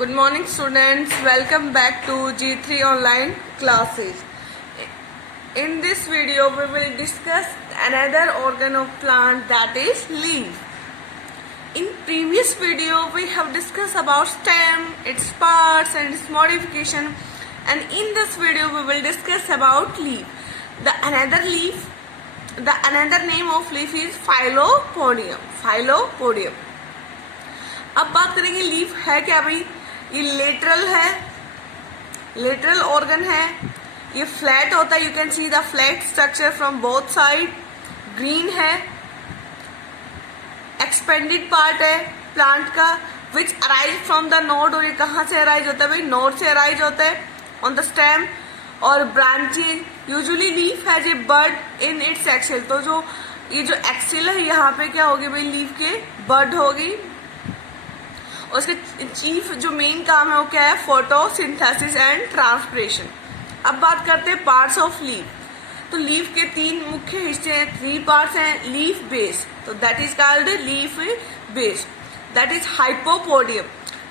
Good morning students, welcome back to G3 online classes. In this video we will discuss another organ of plant, that is leaf. In previous video we have discussed about stem, its parts and its modification, and in this video we will discuss about leaf. The another name of leaf is Phylopodium. Phylopodium. अब बात करेंगे leaf है क्या भाई। ये lateral है, lateral organ है, ये फ्लैट होता है, you can see the flat structure from both side, green है, एक्सपेंडेड पार्ट है प्लांट का, विच अराइज फ्रॉम द नोड। और ये कहाँ से अराइज होता है भाई, नोड से अराइज होता है ऑन द स्टेम और branches. Usually leaf has a bud in its axil. तो जो ये जो एक्सेल है यहाँ पे क्या होगी भाई, लीफ के बड होगी। और उसके चीफ जो मेन काम है वो क्या है, फोटोसिंथेसिस एंड ट्रांसपिरेशन। अब बात करते हैं पार्ट्स ऑफ लीफ। तो लीफ के तीन मुख्य हिस्से हैं, 3 पार्ट्स हैं। लीफ बेस, तो that is called leaf base, that is hypopodium.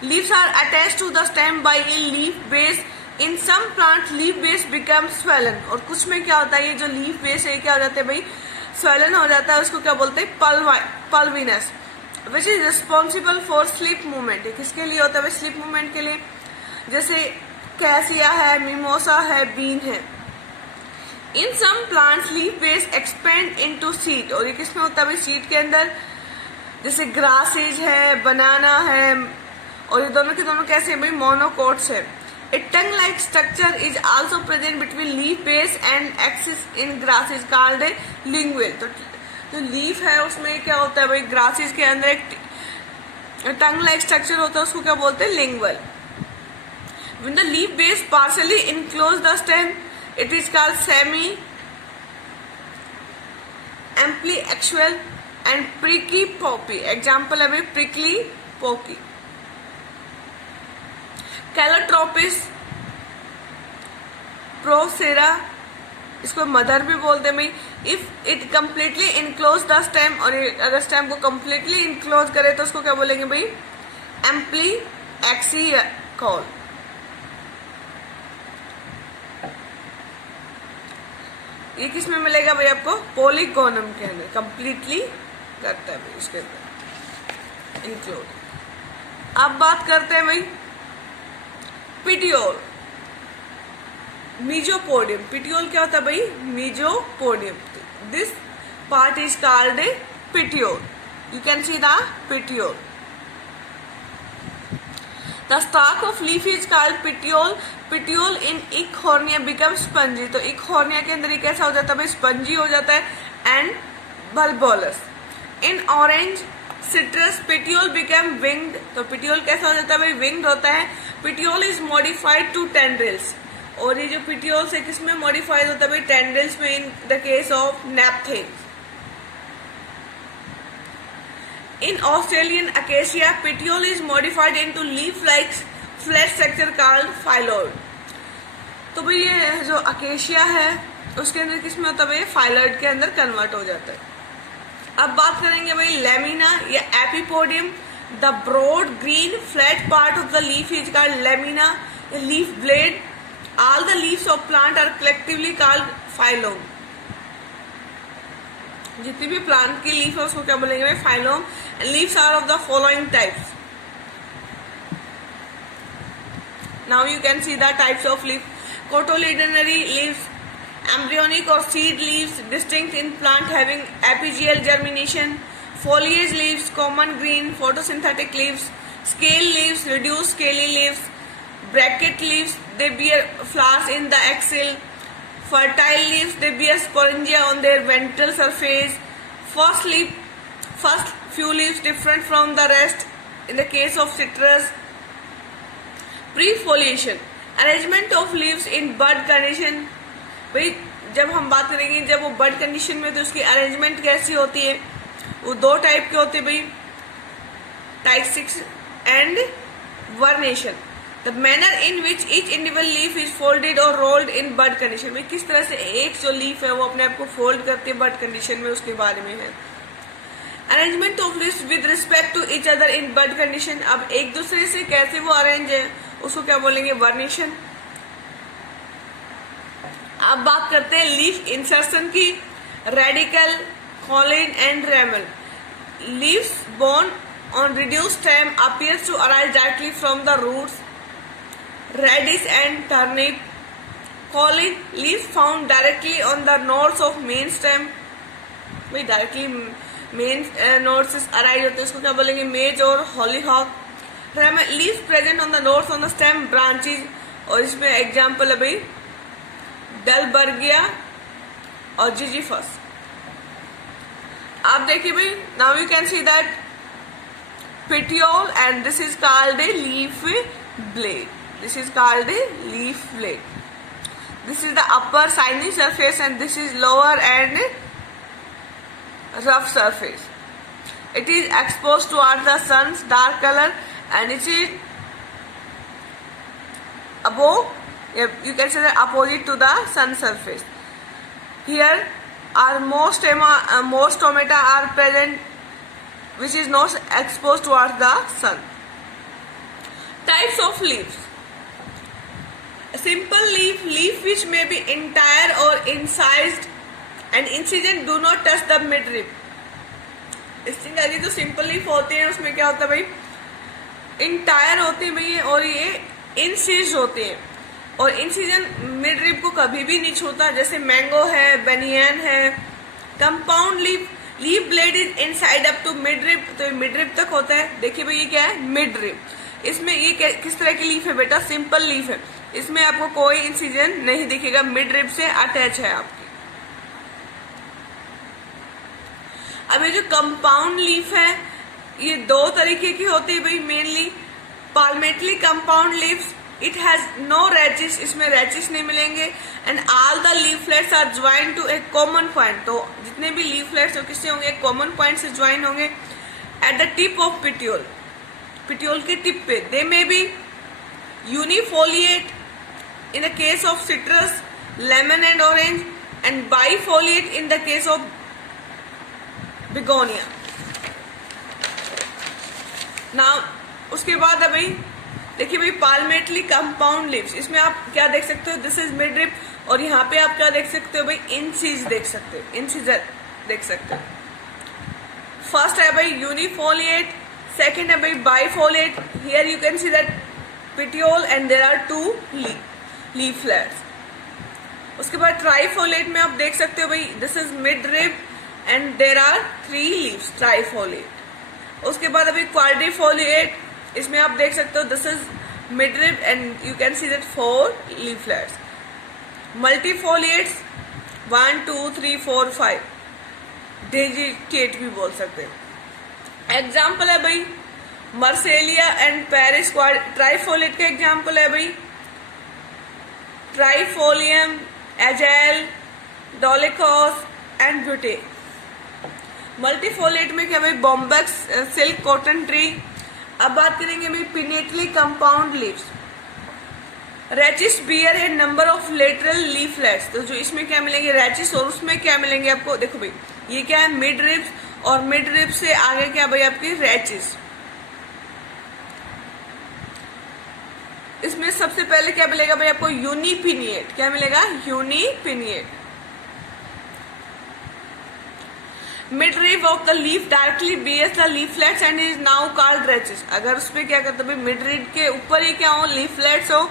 Leaves are attached to the stem by a leaf base. In some plant leaf base become swollen. और कुछ में क्या होता है, ये जो लीफ बेस है क्या हो जाता है भाई, स्वेलन हो जाता है। उसको क्या बोलते हैं, pulvinus, which is responsible for slip movement. किसके लिए होता है भाई, स्लिप मूवमेंट के लिए। जैसे कैसिया है, मिमोसा है, बीन है। In some plants leaf base expand into seed. और ये किसमें होता है भाई, सीड के अंदर। जैसे ग्रासेज है, बनाना है, और ये दोनों के दोनों कैसे हैं भाई, मोनोकोट्स है। A tongue-like structure is also present between leaf base and axis in grasses called a lingual। तो जो लीफ है उसमें क्या होता है भाई, ग्रासेस के अंदर एक टंग लाइक स्ट्रक्चर होता है, उसको क्या बोलते हैं, lingual. When the leaf base partially enclose the stem, it is called semi ampliaxial and prickly poppy। Example है भाई prickly poppy। कैलोट्रोपिस, प्रोसेरा, इसको मदर भी बोलते हैं भाई। If it completely enclose the stem, और अगर स्टेम को कंप्लीटली इनक्लोज करे तो उसको क्या बोलेंगे भाई, एम्प्लीएक्सियल। ये किस में मिलेगा भाई आपको, पोलीगोनम के अंदर कंप्लीटली करता है भाई, इसके अंदर इंक्लूड। अब बात करते हैं भाई पिटियोल, मीजोपोडियम। पिटियोल क्या होता है भाई, mesopodium. This part is called a petiole. You can see the petiole. The stalk of leaf is called petiole. Petiole in Eichhornia become spongy. तो इकहॉर्निया के अंदर ये कैसा हो जाता है भाई, स्पंजी हो जाता है and bulbous. In orange citrus petiole become winged. तो पिटियोल कैसा हो जाता है भाई, विंग्ड होता है। Petiole is modified to tendrils. और ये जो पिटियोल्स है किसमें मॉडिफाइड होता है भाई, टेंड्रिल्स में, in the case of Nepenthes. In Australian acacia petiole is modified into leaf like flat structure called phyllode. तो भाई ये जो अकेशिया है उसके अंदर किसमें होता है भाई, फाइलॉइड के अंदर कन्वर्ट हो जाता है। अब बात करेंगे भाई लेमिना या epipodium. The broad green flat part of the leaf is called lamina, leaf blade. All the leaves of plant are collectively called phyllome. जितनी भी प्लांट की लीफ है उसको क्या बोलेंगे भाई, phyllome. Leaves are of the following types. Now you can see the types of leaf. Cotyledonary leaves, embryonic or seed leaves distinct in plant having apigeal germination, foliage leaves, common green photosynthetic leaves, scale leaves, reduced scaly leaves, bracket leaves, they bear flowers in the axil, fertile leaves, they bear sporangia on their ventral surface, first few leaves different from the rest in the case of citrus, prefoliation, arrangement of leaves in bud condition। भाई जब हम बात करेंगे जब वो बड condition में, तो उसकी अरेंजमेंट कैसी होती है, वो 2 टाइप के होते हैं भाई, ptyxis and vernation. The manner in which each individual leaf is folded और रोल्ड इन बड कंडीशन। भाई किस तरह से एक जो लीफ है वो अपने आप को फोल्ड करती है बड कंडीशन में, उसके बारे में है। Arrangement of leaves with respect to each other in bud condition. अब एक दूसरे से कैसे वो अरेंज है उसको क्या बोलेंगे, वर्निशन। अब बात करते हैं लीफ इंसर्शन की। Radical, cauline and ramal. Leaves borne on reduced stem appears to arise directly from the roots. Radish and turnip. Cauline, leaves found directly on the nodes of main stem. भाई directly main nodes से arise होते हैं, उसको क्या बोलेंगे, मेज और hollyhock. रेमल, leaves present on the nodes on the stem branches, और इसमें एग्जांपल है भाई डलबर्गिया और जिजीफस। आप देखिए भाई, now you can see that petiole and this is called a leaf blade. This is called a leaf blade. This is the upper shiny surface and this is lower and rough surface. It is exposed towards the sun's dark color and it is above, you can say the opposite to the sun surface. Here are most stomata are present which is not exposed towards the sun. Types of leaves. A simple leaf, leaf which may be entire or incised and incision do not touch the midrib. इसके आगे जो simple leaf होते हैं उसमें क्या होता है भाई, इंटायर होते हैं भाई, और ये इंसिज होते हैं, और इंसिजन मिडरिब को कभी भी नहीं छूता, जैसे मैंगो है, बनियन है। Compound leaf, leaf blade is incised up to midrib, तो मिडरिब तक होता है। देखिए भाई ये क्या है, मिडरिब। इसमें ये किस तरह की लीफ है बेटा, सिंपल लीफ है, इसमें आपको कोई इंसिजन नहीं दिखेगा, मिडरिब से अटैच है आपकी। अब ये जो कंपाउंड लीफ है ये दो तरीके की होती है भाई, mainly palmately compound leaves, it has no rachis, इसमें रैचिस नहीं मिलेंगे, and all the leaflets are join to a common point, तो जितने भी लीफलेट्स हो किससे होंगे, कॉमन पॉइंट से ज्वाइन होंगे at the tip of petiole, petiole के टिप पे। They may be unifoliate in the case of citrus, lemon and orange, and bifoliate in the case of begonia. Now उसके बाद है भाई, देखिए भाई पाल्मेटली कंपाउंड लीव्स, इसमें आप क्या देख सकते हो, दिस इज मिडरिब, और यहाँ पे आप क्या देख सकते हो भाई, इंसिज देख सकते हो, इंसिजर देख सकते हो। फर्स्ट है भाई यूनिफोलिएट, सेकंड है भाई bifoliate. Here you can see that petiole and there are two leaflets. उसके बाद ट्राइफोलिएट में आप देख सकते हो भाई, this is midrib and there are 3 leaves, trifoliate. उसके बाद अभी क्वाड्रिफोलिएट, इसमें आप देख सकते हो this is midrib and you can see that 4 leaflets. Multifoliates 1 2 3 4 5, digitate भी बोल सकते हैं। एग्जाम्पल है भाई मर्सेलिया एंड पेरिस ट्राइफोलिएट का एग्जाम्पल है भाई ट्राइफोलियम, एजेल, डोलिकोस एंड ब्यूटे। मल्टीफोलिएट में क्या भाई, बॉम्बेक्स, सिल्क, कॉटन ट्री। अब बात करेंगे भाई pinnately compound leaves. Rachis bear a number of lateral leaflets, तो जो इसमें क्या मिलेंगे रैचिस, और उसमें क्या मिलेंगे आपको, देखो भाई ये क्या है मिड रिब्स, और मिड रिब्स से आगे क्या भाई आपकी रैचिस। इसमें सबसे पहले क्या मिलेगा भाई आपको, यूनिपिनिएट, क्या मिलेगा, unipinnate. Midrib of the leaf directly bears the leaflets and is now called rachis। अगर उसमें क्या करते हैं मिडरिब के ऊपर ही क्या हो, लीफलेट्स हो,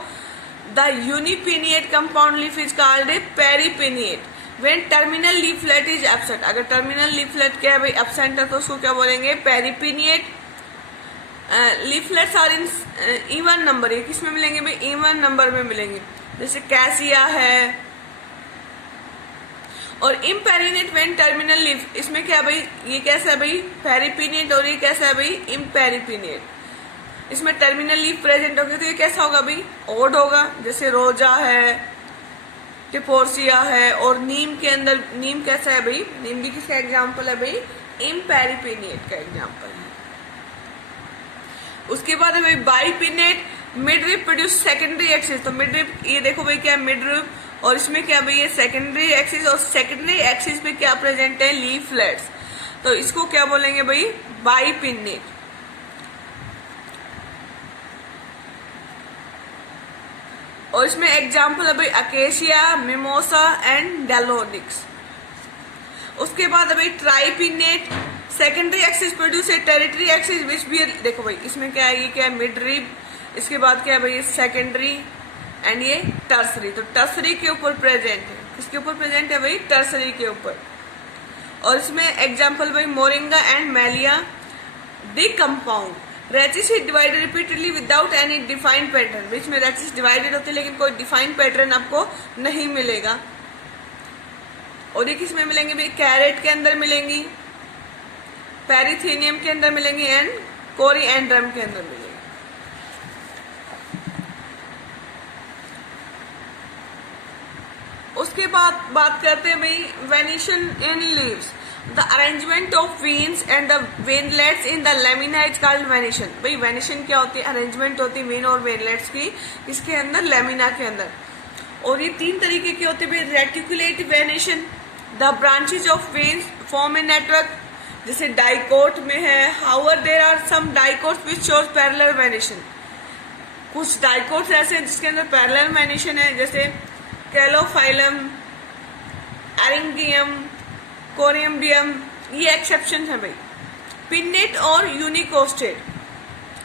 the unipinnate compound leaf is called a paripinnate. When terminal leaflet is absent, अगर टर्मिनल लीफलेट क्या है भाई एब्सेंट है तो उसको क्या बोलेंगे, paripinnate. Leaflets are in even number, ये किसमें मिलेंगे भाई, इवन नंबर में मिलेंगे, जैसे कैसिया है। और इम्पेरिनेट व्हेन टर्मिनल लीफ, इसमें क्या भाई ये कैसा है भाई पेरिपिनिएट, और ये कैसा है भाई इम्पेरिपिनिएट। इसमें टर्मिनल लीफ प्रेजेंट होगी तो ये कैसा होगा भाई, ओड होगा, जैसे रोजा है, टिपोर्सिया है। और नीम के अंदर, नीम कैसा है भाई, नीम भी किसका एग्जाम्पल है भाई, इम्पेरिपिनिएट का एग्जाम्पल है। उसके बाद है भाई बाइपिनेट, मिडरिब प्रोड्यूस सेकेंडरी एक्सिस, तो मिडरिब ये देखो भाई क्या मिडरिब, और इसमें क्या भाई ये सेकेंडरी एक्सिस, और सेकेंडरी एक्सिस पे क्या प्रेजेंट है, लीफलेट्स। तो इसको क्या बोलेंगे भाई, बाइपिन्नेट। और इसमें एग्जाम्पल है भाई अकेशिया, मिमोसा एंड डेलोनिक्स। उसके बाद अभी ट्राइपिन्नेट, सेकेंडरी एक्सिस प्रोड्यूस है टेरिटरी एक्सिस विच भी, देखो भाई इसमें क्या है, ये क्या है मिड रिब, इसके बाद क्या है भाई सेकेंडरी एंड ये टर्सरी। तो टर्सरी के ऊपर प्रेजेंट है, किसके ऊपर प्रेजेंट है भाई, टर्सरी के ऊपर। और इसमें एग्जाम्पल भाई moringa and melia. Decompound, rachis is divided repeatedly without any defined pattern, बीच में रेचिस डिवाइडेड होती है लेकिन कोई डिफाइंड पैटर्न आपको नहीं मिलेगा। और ये किस में मिलेंगे भाई, कैरेट के अंदर मिलेंगी, पेरिथीनियम के अंदर मिलेंगी एंड कोरिएंड्रम के अंदर मिलेंगी। उसके बाद बात करते हैं भाई venation in leaves. The arrangement of veins and the veinlets in the lamina is called venation. भाई वेनिशन क्या होती है, अरेंजमेंट होती है वेन और वेनलेट्स की, इसके अंदर लेमिना के अंदर। और ये तीन तरीके के होते हैं भाई, reticulate venation, the branches of veins form a network, जैसे डाइकोट में है। However there are some dicots which shows parallel venation, कुछ डाइकोट्स ऐसे हैं जिसके अंदर पैरेलल वेनिशन है, जैसे कैलोफाइलम, एरिंगियम, कोरियम्बियम, ये एक्सेप्शन है भाई। पिन्नेट और unicostate,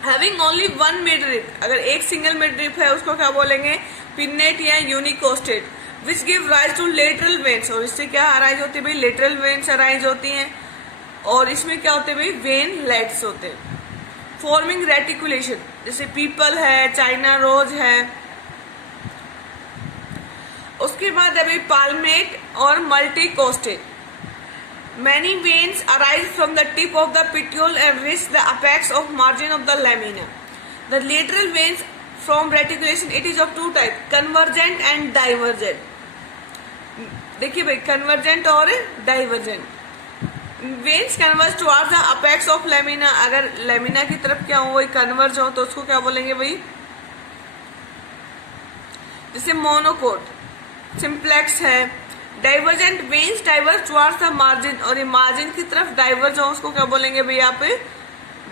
having only one mid rib, अगर एक सिंगल मिड रिप है उसको क्या बोलेंगे, पिन्नेट या unicostate, which give rise to lateral veins. और इससे क्या अराइज होती है भाई, लेटरल वेन्स अराइज होती हैं। और इसमें क्या होते हैं भाई, वेन लेट्स होते हैं। फॉर्मिंग रेटिकुलेशन, जैसे पीपल है, चाइना रोज है। उसके बाद है भाई पाल्मेट और multicostate. Many veins arise from the tip of the petiole and reach the apex of margin of the lamina. The lateral veins from reticulation, it is of two type, convergent and divergent. देखिए भाई convergent और divergent. Veins converge towards the apex of lamina, अगर lamina की तरफ क्या हो वही converge हो तो उसको क्या बोलेंगे भाई, जैसे मोनोकोट, सिंप्लेक्स है। Divergent veins diverge towards the margin, और ये मार्जिन की तरफ डाइवर्ज हो उसको क्या बोलेंगे भाई यहाँ पे,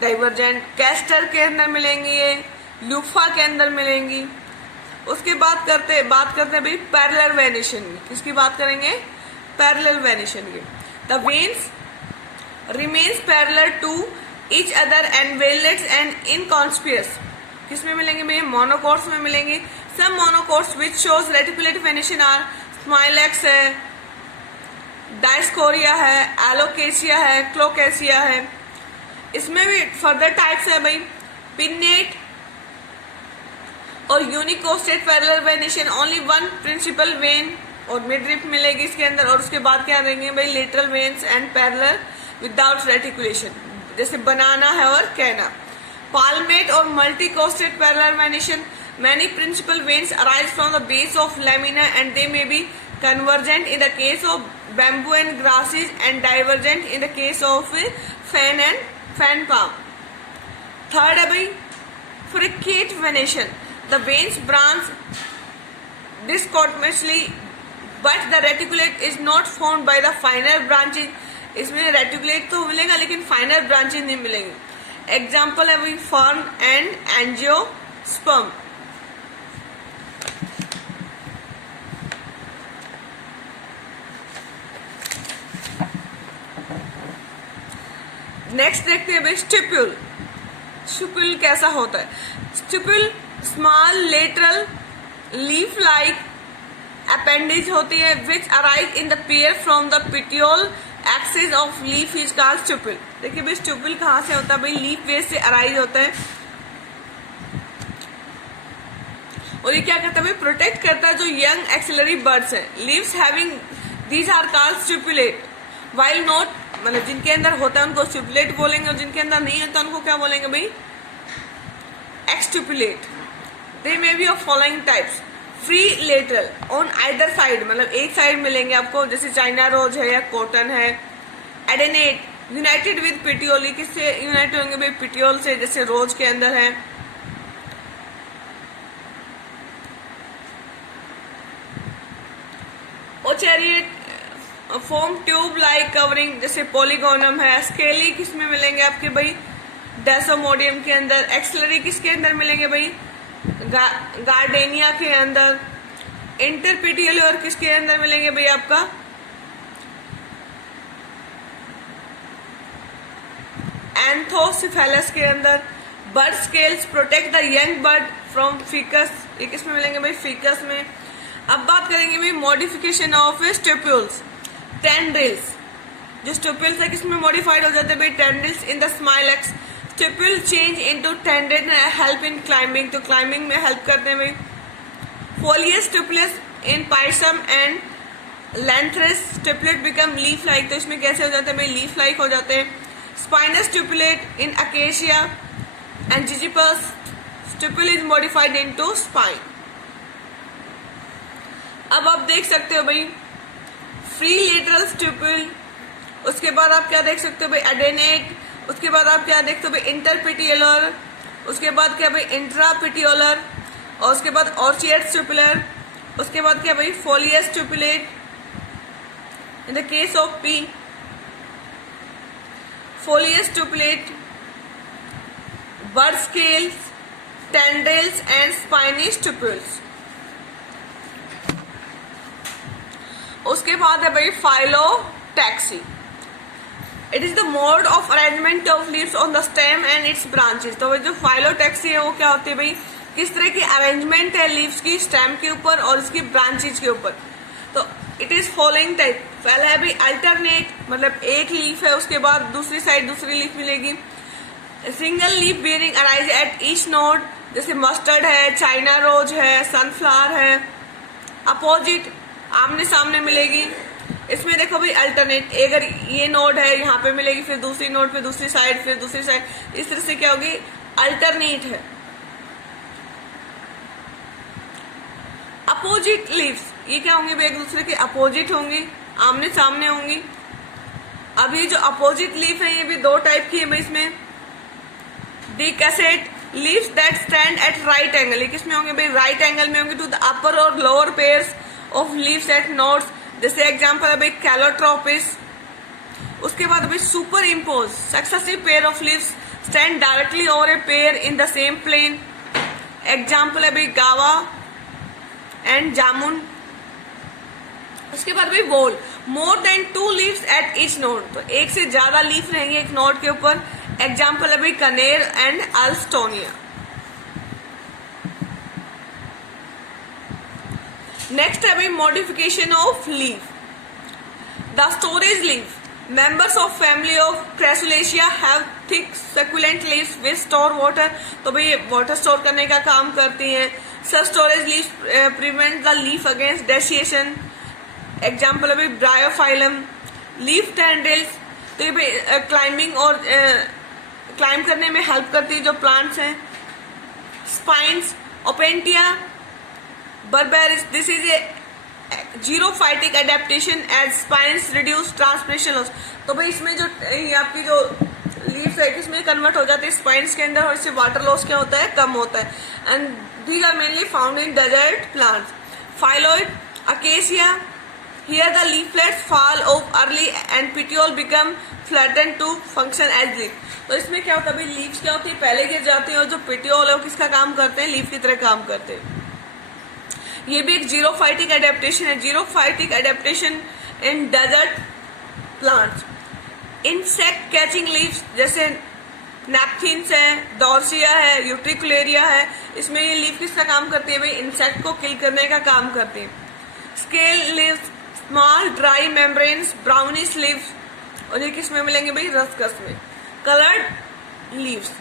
डाइवर्जेंट। कैस्टर के अंदर मिलेंगी ये, ल्यूफा के अंदर मिलेंगी। उसके बाद करते हैं भाई पैरेलल वेनिशन की, किसकी बात करेंगे, पैरेलल वेनिशन की। The veins remains parallel to each other and wavelets and inconspicuous, किसमें मिलेंगे भैया, मोनोकोट्स में मिलेंगे। सब monocots which shows reticulate venation are smilax है, डायस्कोरिया है, एलोकेसिया है, क्लोकेसिया है। इसमें भी फर्दर टाइप्स है भाई, पिन्नेट और unicostate parallel venation, only one principal vein और मिड रिप मिलेगी इसके अंदर। और उसके बाद क्या देंगे भाई, lateral veins and parallel without reticulation, जैसे बनाना है और कहना। पाल्मेट और multicostate parallel venation, many principal veins arise from the base of lamina and they may be convergent in the case of bamboo and grasses and divergent in the case of fan and fan palm. Third है भाई furcate venation, the veins branch discontinuously but the reticulate is not formed by the finer branches। इसमें reticulate तो मिलेगा लेकिन फाइनर branches नहीं मिलेंगे। Example है वही फर्न एंड एंजियोस्पर्म। नेक्स्ट देखते हैं भाई स्टिप्यूल। स्टिप्यूल कैसा होता है, stipule small lateral leaf like appendage होती है which arise in the pair from the petiole axis of leaf is called stipule. देखिए भाई स्टिप्यूल कहाँ से होता है भाई, लीफ बेस से अराइज होता है। और ये क्या करता है भाई, प्रोटेक्ट करता है जो यंग एक्सिलरी बर्ड्स हैं। Leaves having these are called stipulate, while not, मतलब जिनके अंदर होता है उनको स्टिप्यूलेट बोलेंगे और जिनके अंदर नहीं होता उनको क्या बोलेंगे भाई, exstipulate. They may be of following types, free lateral on either side, मतलब एक साइड मिलेंगे आपको, जैसे चाइना रोज है या कॉटन है। एडेनेट यूनाइटेड विद पिटियोली, किससे यूनाइटेड होंगे भाई, पिटियोल से, जैसे रोज के अंदर है। ओचेरिएट फोम ट्यूब लाइक कवरिंग जैसे पॉलीगोनम है। स्केली किसमें मिलेंगे आपके भाई? डेसोमोडियम के अंदर। एक्सलरी किसके अंदर मिलेंगे भाई? गार्डेनिया के अंदर। इंटरपेटियोलर किसके अंदर मिलेंगे भाई? आपका एंथोसिफेलस के अंदर। Bird scales protect the young bird from ficus, ये किसमें मिलेंगे भाई? फिकस में। अब बात करेंगे भाई मॉडिफिकेशन ऑफ स्टेपुल्स, टेंड्रिल्स। जो स्टेपुल्स है किसमें मॉडिफाइड हो जाते हैं भाई? Tendrils in the smilax. Stipule change into tendril help in climbing, तो क्लाइंबिंग में हेल्प करते हैं भाई। Foliaceous stipules in pisum and lathyrus stipulate become leaf like, तो इसमें कैसे हो जाते हैं भाई? लीफ लाइक हो जाते हैं। Spinous stipulate in acacia and zizyphus stipule is modified into spine. अब आप देख सकते हो भाई फ्री लेटरल स्टिपुल, उसके बाद आप क्या देख सकते हो भाई? एडेनेट। उसके बाद आप क्या देखते हो भाई? इंटरपेटियोलर। उसके बाद क्या भाई? इंट्रापेटियोलर। और उसके बाद ऑर्चिएट स्टिपुलर। उसके बाद क्या भाई? Foliaceous stipulate in the case of pea, foliaceous stipulate, bud scales, tendrils and spiny stipules. उसके बाद है भाई phyllotaxy. It is the mode of arrangement of leaves on the stem and its branches. तो जो फाइलोटैक्सी है वो क्या होती है भाई? किस तरह की अरेंजमेंट है लीव्स की स्टेम के ऊपर और इसकी ब्रांचेज के ऊपर। तो इट इज फॉलोइंग टाइप। पहला है भाई अल्टरनेट, मतलब एक लीफ है उसके बाद दूसरी साइड दूसरी लीफ मिलेगी। Single leaf bearing arise at each node, जैसे मस्टर्ड है, चाइना रोज है, सनफ्लावर है। अपोजिट आमने सामने मिलेगी। इसमें देखो भाई अल्टरनेट, अगर ये नोड है यहाँ पे मिलेगी, फिर दूसरी नोड पे दूसरी साइड, फिर दूसरी साइड, इस तरह से क्या होगी? अल्टरनेट है। अपोजिट लीव्स, ये क्या होंगे भाई? एक दूसरे के अपोजिट होंगी, आमने सामने होंगी। अब ये जो अपोजिट लीफ है ये भी दो टाइप की है भाई। इसमें decussate leaves that stand at right angle, ये किसमें होंगे भाई? राइट एंगल में होंगे टू द अपर और lower pairs of leaves at nodes, जैसे एग्जांपल है भाई कैलोट्रोपिस। उसके बाद भाई superimpose successive pair of leaves stand directly over a pair in the same plane, example है भाई गावा एंड जामुन। उसके बाद भाई whorl more than 2 leaves at each node, तो एक से ज्यादा लीफ रहेंगे एक नोड के ऊपर, एग्जांपल है भाई कनेर एंड अल्स्टोनिया। नेक्स्ट है भाई modification of leaf. The storage leaf, members of family of Crasulaceae have thick succulent leaves which store water, तो भाई वाटर स्टोर करने का काम करती हैं। Such storage leaves prevent the leaf against desiccation, example है भाई ब्रायोफाइलम। लीफ टेंड्रिल्स, तो ये भाई क्लाइंबिंग और क्लाइंब करने में हेल्प करती है जो प्लांट्स हैं। Spines, opuntia berberis, this is a xerophytic adaptation as spines reduce transpiration loss, तो भाई इसमें जो आपकी जो लीव्स है किसमें कन्वर्ट हो जाती है? स्पाइन्स के अंदर, और इससे वाटर लॉस क्या होता है? कम होता है। And these are mainly found in desert plants. Phyllode acacia, here the leaflets fall off early and petiole become flattened to function as leaf, तो इसमें क्या होता है भाई? लीव्स क्या होती है? पहले गिर जाती है, और जो पेटियोल है वो किसका काम करते हैं? लीफ की तरह काम करते हैं। ये भी एक जीरोफाइटिक एडेप्टेशन है। Xerophytic adaptation in desert plants. Insect catching leaves, जैसे नैपथिन्स है, डॉर्सिया है, यूट्रिकुलेरिया है, इसमें ये लीफ किसका काम करती है भाई? इंसेक्ट को किल करने का काम करती है। Scale leaves, small dry membranes, brownish leaves, और ये किस में मिलेंगे भाई? रस्कस में। Coloured leaves,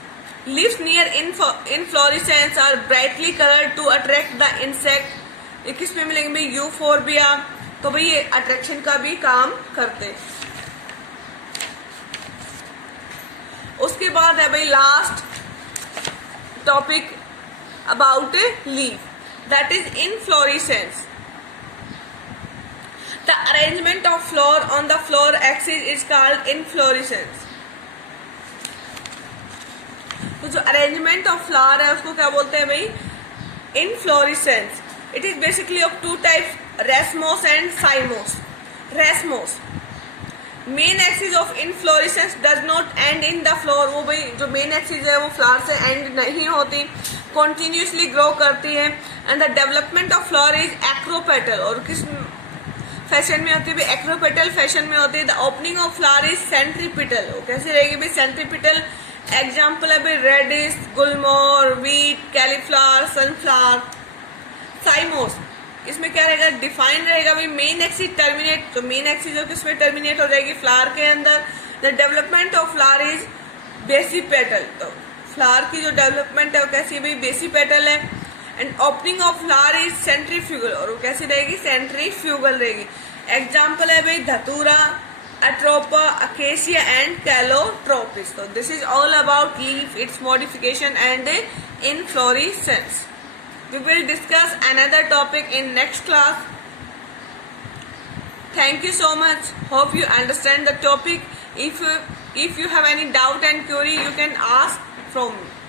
leaves near inflorescence are brightly coloured to attract the insect, ये किस में मिलेंगे भाई? यूफोर्बिया, तो भाई ये अट्रैक्शन का भी काम करते हैं। उसके बाद है भाई last topic about leaf, that is inflorescence. The arrangement of flower on the flower axis is called inflorescence. तो जो अरेंजमेंट ऑफ फ्लावर है उसको क्या बोलते हैं भाई? Inflorescence. It is basically of 2 types, racemose and साइमोस। Racemose, main axis of inflorescence does not and in the floor, वो भाई जो मेन एक्सिस है वो फ्लावर से एंड नहीं होती, कॉन्टिन्यूसली ग्रो करती है। And the development of flower is acropetal, और किस फैशन में होती है? एक्रोपेटल फैशन में होती है। The opening of flower is centripetal, वो कैसे रहेगी भाई? सेंट्रीपिटल। एग्जाम्पल है भाई radish, gulmohar, wheat, cauliflower, sunflower. Cymose, इसमें क्या रहेगा? डिफाइन रहेगा भाई मेन एक्सिस टर्मिनेट, तो मेन एक्सिस जो किसमें टर्मिनेट हो जाएगी? फ्लावर के अंदर। The development of flower is basipetal, तो फ्लावर की जो डेवलपमेंट है वो कैसी है भाई? बेसिपेटल है। And opening of flower is centrifugal, और वो कैसी रहेगी? सेंट्रीफ्यूगल रहेगी। एग्जाम्पल है भाई धतूरा, अट्रोपा, अकेसिया एंड कैलोट्रोपिस। तो this is all about leaf, it's modification and inflorescence. We will discuss another topic in next class. Thank you so much. Hope you understand the topic. If you have any doubt and query, you can ask from me.